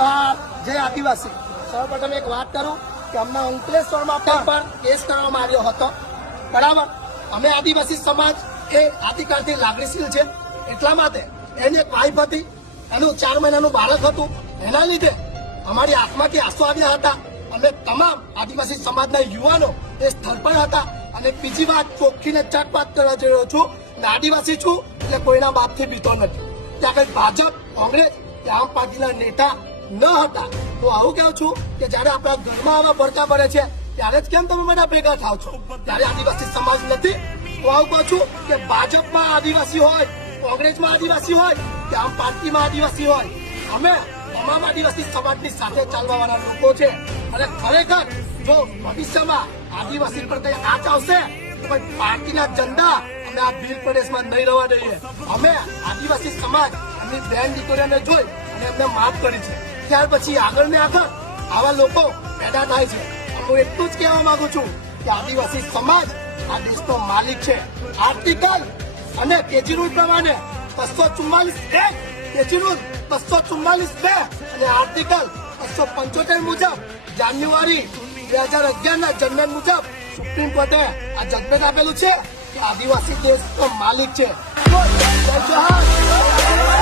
જોહાર, જય આદિવાસી। સૌપ્રથમ એક વાત કરું કે અમને અંકલેશ્વરમાં પણ કેસ કરવામાં આવ્યો હતો, બરાબર। અમે આદિવાસી સમાજ એ આદિકાળથી લાગણીશીલ છે, એટલા માટે એની એક વાઇફ હતી, એનું 4 મહિનાનું બાળક હતું, એના લીધે અમારી આંખમાંથી આંસુ આવ્યા હતા। અમે તમામ આદિવાસી સમાજના યુવાનો એ સ્થળ પર હતા। અને બીજી વાત ચોખ્ખીને ચટ વાત કરવા જઈ રહ્યો છું, મેં આદિવાસી છું એટલે કોઈના બાપથી બીતો નથી। ત્યાં કઈ ભાજપ, કોંગ્રેસ કે આમ પાર્ટીના નેતા ન હતા। હું આવું કહું છું કે જયારે આપણા ઘરમાં આવા પડતા પડે છે ત્યારે જ કેમ તમે બધા ભેગા થાવ છો? ત્યારે આદિવાસી સમાજ નથી। હું આવું કહું છું કે ભાજપમાં આદિવાસી હોય, કોંગ્રેસમાં આદિવાસી હોય કે આમ પાર્ટીમાં આદિવાસી હોય, અમે તમામ આદિવાસી સમાજની સાથે ચાલવા વાળા લોકો છે। અને ખરેખર જો ભવિષ્યમાં આદિવાસી પર કઈ આંચ આવશે તો કોઈ પાર્ટીના ઝંડા અમે આ ભીલ પ્રદેશમાં નહીં રહેવા દઈએ। અમે આદિવાસી સમાજ એમની બેન દીકરીઓને જોઈ અને એમને માફ કરી છે, ત્યાર પછી આગળ ને આગળ આવા લોકો પેદા થાય છે। હું એટલું જ કહેવા માંગુ છું કે આદિવાસી સમાજ આ દેશનો માલિક છે। આર્ટિકલ અને કેજી રૂલ પ્રમાણે 244(1), કેજી રૂલ 244(2) અને આર્ટિકલ 275 મુજબ જાન્યુઆરી 2011ના જજમેન્ટ મુજબ સુપ્રીમ કોર્ટે આ જજમેન્ટ આપેલું છે કે આદિવાસી દેશનો માલિક છે। જય જોહાર।